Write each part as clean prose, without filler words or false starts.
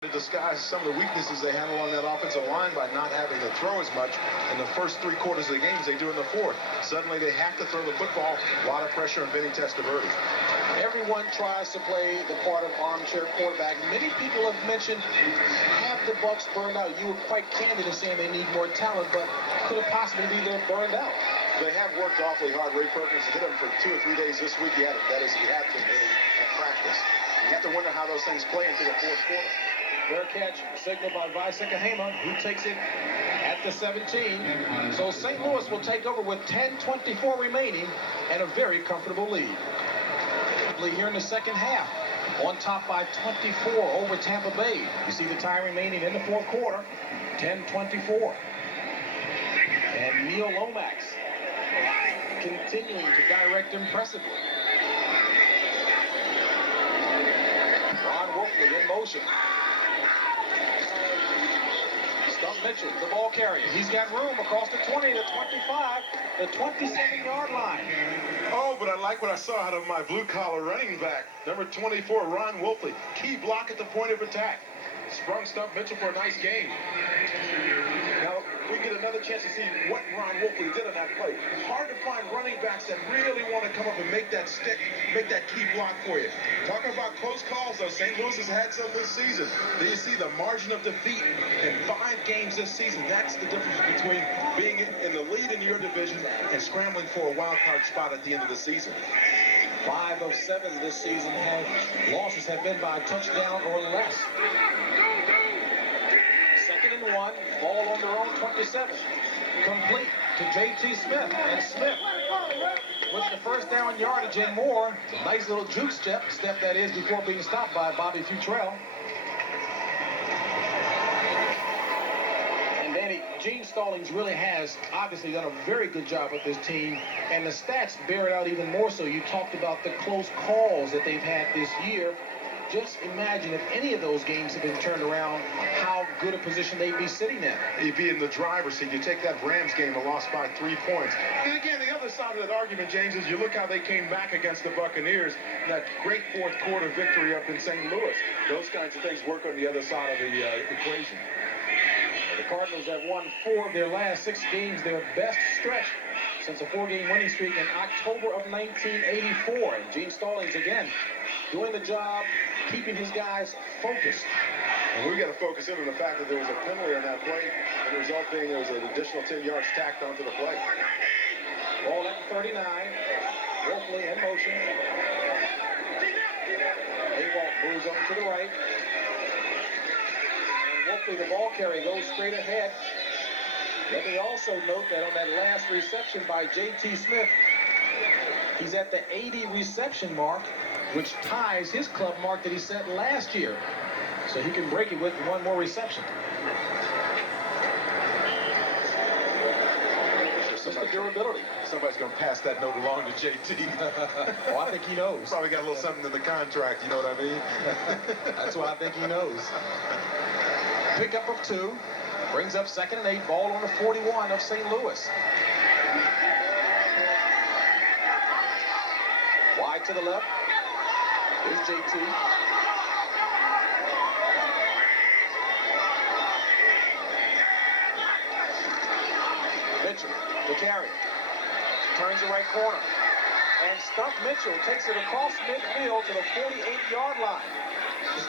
To disguise some of the weaknesses they have along that offensive line by not having to throw as much in the first 3 quarters of the game as they do in the fourth. Suddenly they have to throw the football. A lot of pressure on Vinny Testaverde. Everyone tries to play the part of armchair quarterback. Many people have mentioned, have the Bucs burned out? You were quite candid in saying they need more talent, but could it possibly be they're burned out? They have worked awfully hard. Ray Perkins hit them for 2 or 3 days this week. He had them hitting at practice. You have to wonder how those things play into the fourth quarter. Fair catch, signaled by VIII, who takes it at the 17. So St. Louis will take over with 10:24 remaining and a very comfortable lead. Here in the second half, on top by 24 over Tampa Bay. You see the time remaining in the fourth quarter, 10:24. And Neil Lomax continuing to direct impressively. Ron Wolfley in motion. Stump Mitchell, the ball carrier. He's got room across the 20, the 25, the 27-yard line. Oh, but I like what I saw out of my blue-collar running back. Number 24, Ron Wolfley. Key block at the point of attack. Sprung Stump Mitchell for a nice game. Now, we get another chance to see what Ron Wolfley did on that play. Hard to find running backs that really want to come up and make that stick, make that key block for you. Talking about close calls, though, St. Louis has had some this season. Do you see the margin of defeat in 5 games this season? That's the difference between being in the lead in your division and scrambling for a wild card spot at the end of the season. 5 of 7 this season losses have been by a touchdown or less. 2nd and 1, ball on their own 27. Complete to J.T. Smith, and Smith with the first down yardage and more. Nice little juke step that is, before being stopped by Bobby Futrell. And Danny, Gene Stallings really has obviously done a very good job with this team, and the stats bear it out even more so. You talked about the close calls that they've had this year. Just imagine if any of those games have been turned around, how good a position they'd be sitting in. You'd be in the driver's seat. You take that Rams game and lost by 3 points. And again, the other side of that argument, James, is you look how they came back against the Buccaneers, that great fourth quarter victory up in St. Louis. Those kinds of things work on the other side of the equation. The Cardinals have won 4 of their last 6 games, their best stretch since a 4-game winning streak in October of 1984. And Gene Stallings, again, doing the job, keeping his guys focused. And we got to focus in on the fact that there was a penalty on that play, and the result being there was an additional 10 yards tacked onto the play. Ball at the 39. Wolfley in motion. Awalt moves over to the right. And Wolfley, the ball carrier, goes straight ahead. Let me also note that on that last reception by J.T. Smith, he's at the 80 reception mark, which ties his club mark that he set last year. So he can break it with 1 more reception. Just the durability. Somebody's going to pass that note along to JT. Oh, I think he knows. Probably got a little something in the contract, you know what I mean? That's why I think he knows. Pickup of 2. Brings up 2nd and 8. Ball on the 41 of St. Louis. Wide to the left. Here's JT. Mitchell, the carry. Turns the right corner. And Stump Mitchell takes it across midfield to the 48-yard line.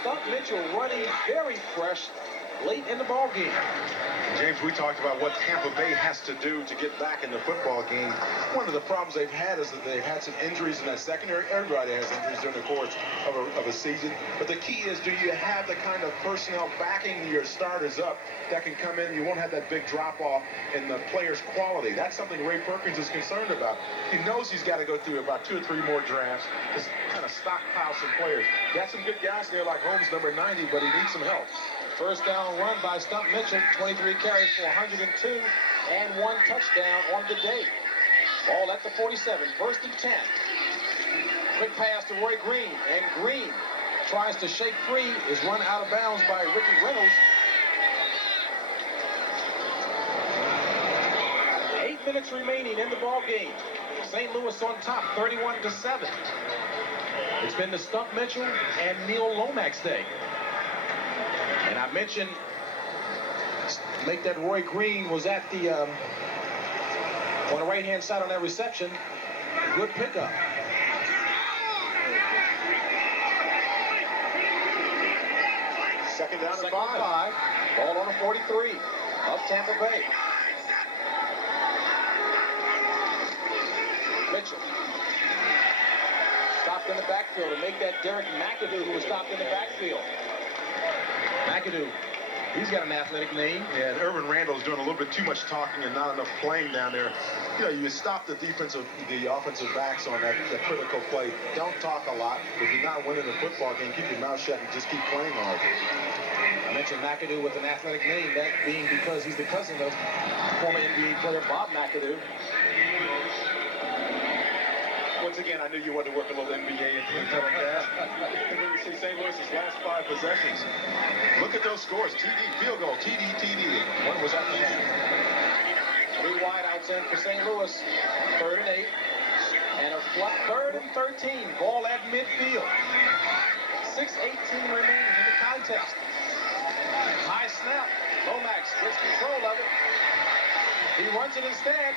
Stump Mitchell running very fresh late in the ball game. James, we talked about what Tampa Bay has to do to get back in the football game. One of the problems they've had is that they've had some injuries in that secondary. Everybody has injuries during the course of a season. But the key is, do you have the kind of personnel backing your starters up that can come in? You won't have that big drop-off in the players' quality. That's something Ray Perkins is concerned about. He knows he's got to go through about 2 or 3 more drafts to kind of stockpile some players. Got some good guys there like Holmes, number 90, but he needs some help. First down run by Stump Mitchell, 23 carries for 102 and 1 touchdown on the day. Ball at the 47, 1st and 10. Quick pass to Roy Green, and Green tries to shake free, is run out of bounds by Ricky Reynolds. 8 minutes remaining in the ball game. St. Louis on top, 31-7. It's been the Stump Mitchell and Neil Lomax day. I mentioned make that Roy Green was at the on the right-hand side on that reception. Good pickup. Second down and Second five. Ball on the 43 of Tampa Bay. Mitchell stopped in the backfield to make that Derek McAdoo, who was stopped in the backfield. McAdoo, he's got an athletic name. Yeah, and Irvin Randall's doing a little bit too much talking and not enough playing down there. You know, you stop the offensive backs on that critical play. Don't talk a lot. If you're not winning a football game, keep your mouth shut and just keep playing hard. I mentioned McAdoo with an athletic name, that being because he's the cousin of former NBA player Bob McAdoo. Once again, I knew you wanted to work a little NBA into it like that. You see St. Louis's last 5 possessions. Look at those scores. TD, field goal, TD, TD. One was at the half. 3 wideouts in for St. Louis. 3rd and 8. And a 3rd and 13. Ball at midfield. 6:18 remaining in the contest. High snap. Lomax gets control of it. He runs it instead.